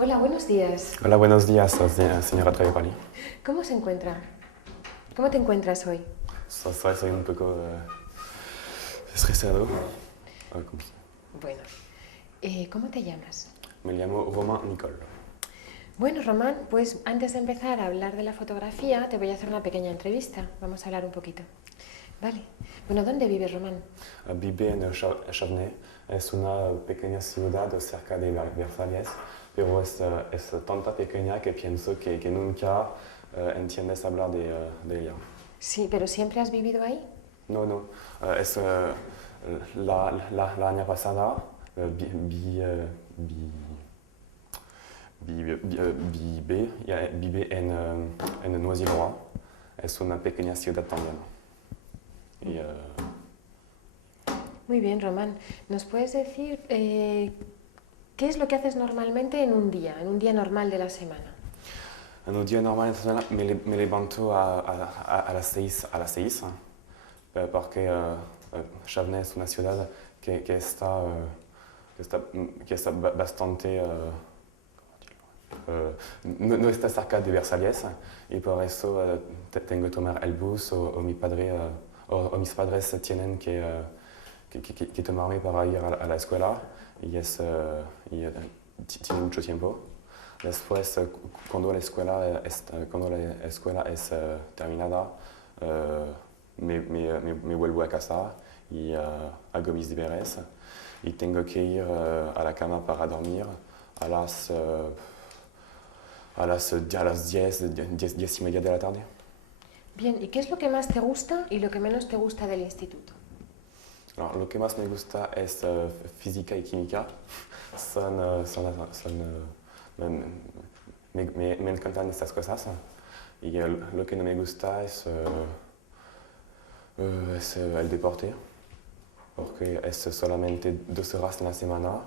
Hola, buenos días. Hola, buenos días, señora Travipoli. ¿Cómo se encuentra? ¿Cómo te encuentras hoy? Soy un poco estresado. Bueno, ¿cómo te llamas? Me llamo Romain Nicole. Bueno, Román, pues antes de empezar a hablar de la fotografía, te voy a hacer una pequeña entrevista. Vamos a hablar un poquito. Vale. Bueno, ¿dónde vives, Román? Vive en Chavenay. Es una pequeña ciudad cerca de Versalles, pero es tanta pequeña que pienso que nunca entiendes hablar de ella. Sí, pero ¿siempre has vivido ahí? No, no. Es la año pasada vive en Noisy-le-Roi. Es una pequeña ciudad también. Y, Muy bien, Román. ¿Nos puedes decir qué es lo que haces normalmente en un día normal de la semana? en un día normal me levanto a las 6 porque Chavenay es una ciudad que está, que está bastante... no está cerca de Versalles y por eso tengo que tomar el bus o mis padres tienen que tomarme para ir a la escuela tiene mucho tiempo. Después, cuando la escuela es terminada, me vuelvo a casa y hago mis deberes y tengo que ir a la cama para dormir a las 10 y media de la tarde. Bien, ¿y qué es lo que más te gusta y lo que menos te gusta del instituto? Alors, lo que más me gusta es física y química. Me encantan estas cosas. Y lo que no me gusta es el deporte, porque es solamente 2 horas en la semana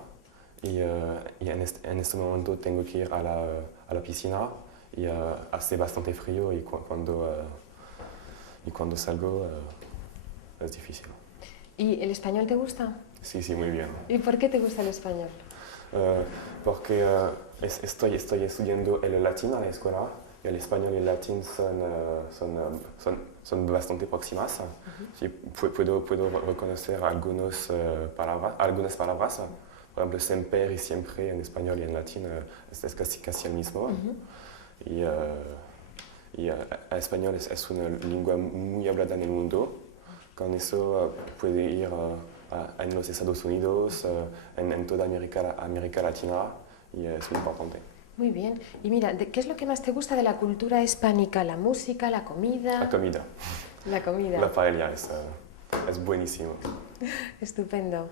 y en este momento tengo que ir a la piscina y hace bastante frío y cuando salgo es difícil. ¿Y el español te gusta? Sí, sí, muy bien. ¿Y por qué te gusta el español? Porque estoy estudiando el latín a la escuela y el español y el latín son bastante próximas. Y puedo reconocer algunas palabras. Por ejemplo, siempre y siempre en español y en latín es casi el mismo. Y el español es una lengua muy hablada en el mundo. Con eso puede ir en los Estados Unidos, en toda América Latina y es muy importante. Muy bien. Y mira, ¿qué es lo que más te gusta de la cultura hispánica? ¿La música, la comida? La comida. La comida. La paella es buenísimo. Estupendo.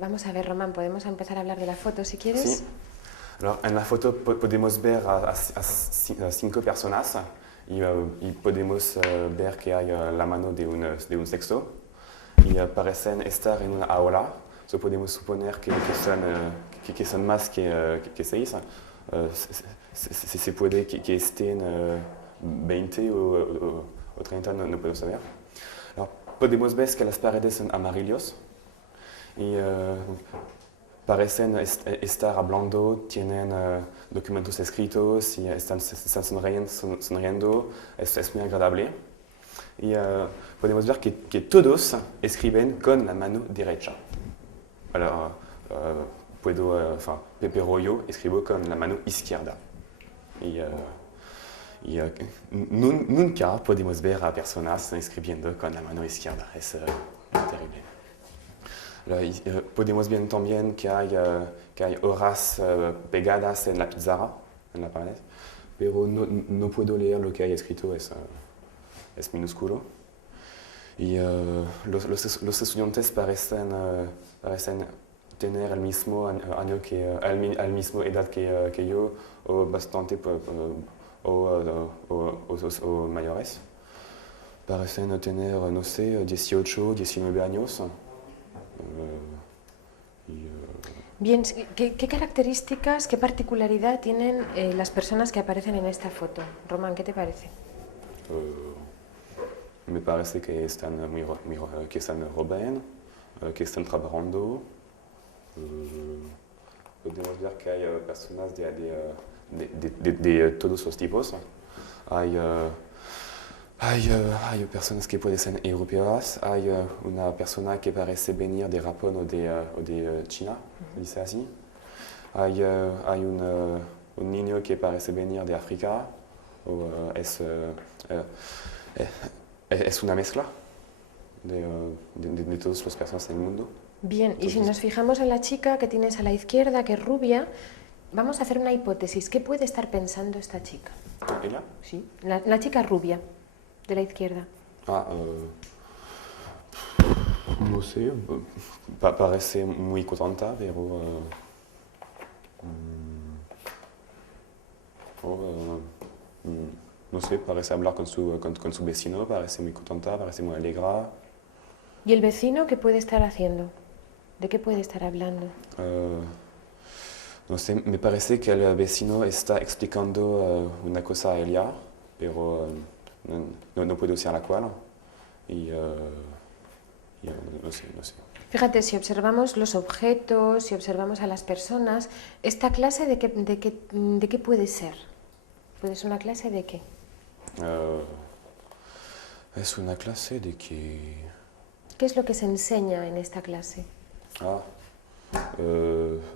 Vamos a ver, Román, podemos empezar a hablar de la foto si quieres. Sí. Alors, en la foto podemos ver a 5 personas y podemos ver que hay la mano de un sexo y parecen estar en una aula. So podemos suponer que son más que 6. Se puede que estén 20 o 30, no puedo saber. Alors, podemos ver que las paredes son amarillos y parecen estar hablando, tienen documentos escritos y están sonriendo. Es muy agradable. Y podemos ver que todos escriben con la mano derecha. Alors, pero yo escribo con la mano izquierda. Y nunca podemos ver a personas escribiendo con la mano izquierda. Es terrible. Podemos ver también que hay horas pegadas en la pizarra, en la pared, pero no puedo leer lo que hay escrito, es minúsculo. Y los estudiantes parecen tener el mismo año el mismo edad que yo, o bastante o mayores. Parecen tener, no sé, 18, 19 años. Bien, ¿qué características, qué particularidad tienen las personas que aparecen en esta foto? Román, ¿qué te parece? Me parece que están que están joven, que están trabajando. podemos ver que hay personas de todos los tipos. Hay personas que pueden ser europeas, hay una persona que parece venir de Japón o de China, se dice así. Hay un niño que parece venir de África, o es una mezcla de todas las personas del mundo. Bien, Entonces, y si nos fijamos en la chica que tienes a la izquierda, que es rubia, vamos a hacer una hipótesis. ¿Qué puede estar pensando esta chica? ¿Ella? Sí, la chica rubia, de la izquierda. No sé, parece muy contenta, pero no sé, parece hablar con su vecino, parece muy contenta, parece muy alegre. ¿Y el vecino qué puede estar haciendo? ¿De qué puede estar hablando? No sé, me parece que el vecino está explicando una cosa a ella, pero no puedo decir la cual. Y no sé. Fíjate, si observamos los objetos, si observamos a las personas, ¿esta clase de qué puede ser? ¿Puede ser una clase de qué? Es una clase de que... ¿Qué es lo que se enseña en esta clase?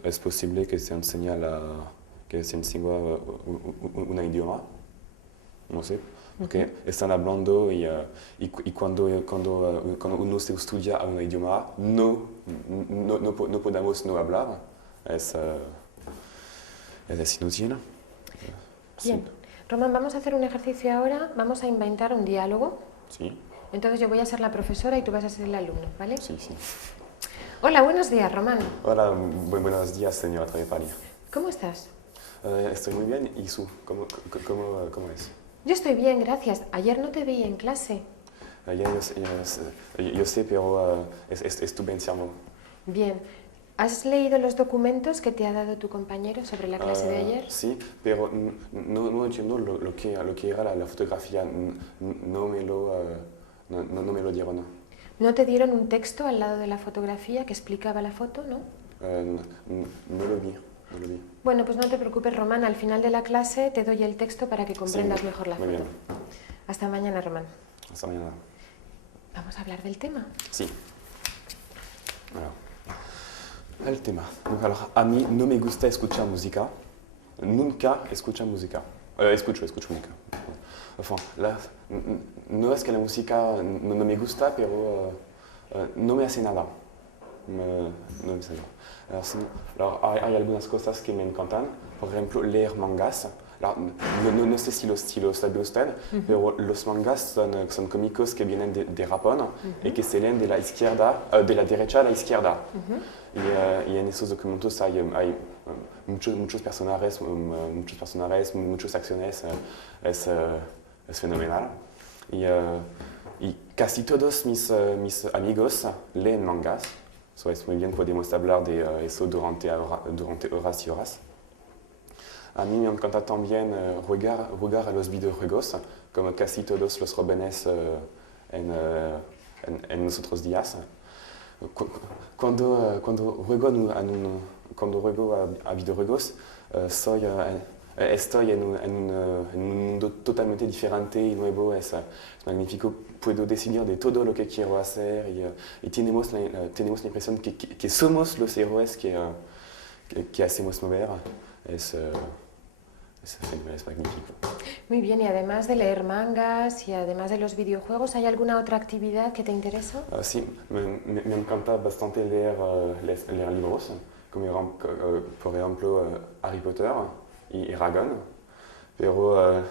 Es posible que se enseñe un idioma, no sé, porque están hablando y cuando uno se estudia un idioma no podemos no hablar, es inútil. Bien, Román, vamos a hacer un ejercicio ahora, vamos a inventar un diálogo. Sí. Entonces yo voy a ser la profesora y tú vas a ser el alumno, ¿vale? Sí. Hola, buenos días, Román. Hola, buenos días, señora Trepani. ¿Cómo estás? Estoy muy bien. ¿Y tú? ¿Cómo es? Yo estoy bien, gracias. Ayer no te vi en clase. Yo sé, pero estuve en sermón. Bien. ¿Has leído los documentos que te ha dado tu compañero sobre la clase de ayer? Sí, pero no entiendo lo que era la fotografía. No me lo dieron. ¿No te dieron un texto al lado de la fotografía que explicaba la foto, no? No lo vi. Bueno, pues no te preocupes, Román. Al final de la clase te doy el texto para que comprendas mejor la foto. Muy bien. Hasta mañana, Román. Hasta mañana. ¿Vamos a hablar del tema? Sí. El tema. A mí no me gusta escuchar música. Nunca escucho música. Escucho música. No es que la música no me gusta, pero no me hace nada. No me hace nada. Hay algunas cosas que me encantan. Por ejemplo, leer mangas. No sé si lo sabe usted, pero los mangas son cómicos que vienen de Japón y que se leen de la derecha a la izquierda. Y en esos documentos hay muchos personajes, muchas acciones. Es fenomenal. Y casi todos mis amigos leen mangas. So es muy bien, podemos hablar de eso durante horas y horas. A mí me encanta también jugar a los videojuegos, como casi todos los jóvenes en nuestros días. Cuando juego a videojuegos, estoy en un mundo totalmente diferente y nuevo, es magnífico. Puedo decidir de todo lo que quiero hacer y tenemos la impresión que somos los héroes que hacemos mover. Es magnífico. Muy bien, y además de leer mangas y además de los videojuegos, ¿hay alguna otra actividad que te interesa? Sí, me encanta bastante leer libros, como por ejemplo Harry Potter y Eragon, pero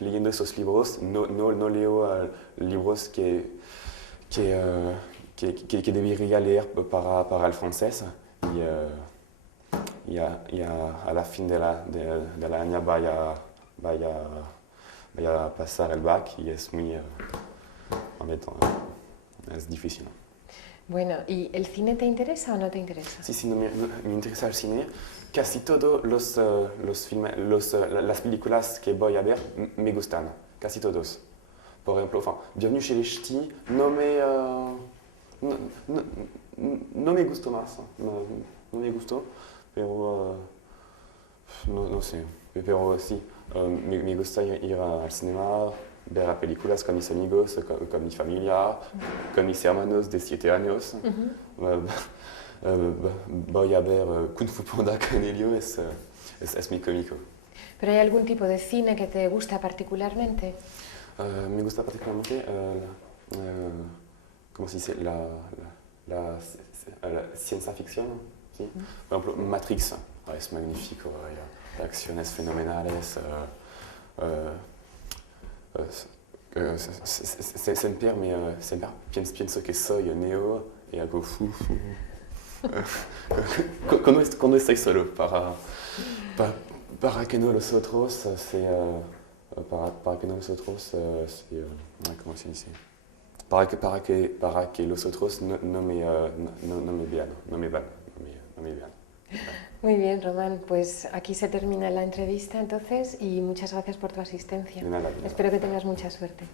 leyendo esos libros no leo libros que debería leer para el francés y a la fin del año vaya a pasar el bac y es muy es difícil. Bueno, ¿y el cine te interesa o no te interesa? Sí, me interesa el cine. Casi todos los filmes, las películas que voy a ver me gustan, casi todos. Por ejemplo, Bienvenue chez les Ch'tis no me gustó más, no me gustó, pero no sé, pero sí, me gusta ir al cinema, ver películas con mis amigos, con mi familia, con mis hermanos de 7 años. Voy a ver Kung Fu Panda con ellos, es muy cómico. ¿Pero hay algún tipo de cine que te gusta particularmente? Me gusta particularmente, ¿cómo se dice? La ciencia ficción, ¿sí? Por ejemplo, Matrix, es magnífico, hay acciones fenomenales. Siempre pienso que soy Neo y algo cuando estoy solo, para que no los otros para que no los otros ¿cómo se dice? Para que los otros no me vean, no me vean. Muy bien, Román, pues aquí se termina la entrevista entonces y muchas gracias por tu asistencia. De nada. Espero que tengas mucha suerte.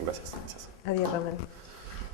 Gracias. Adiós, Román.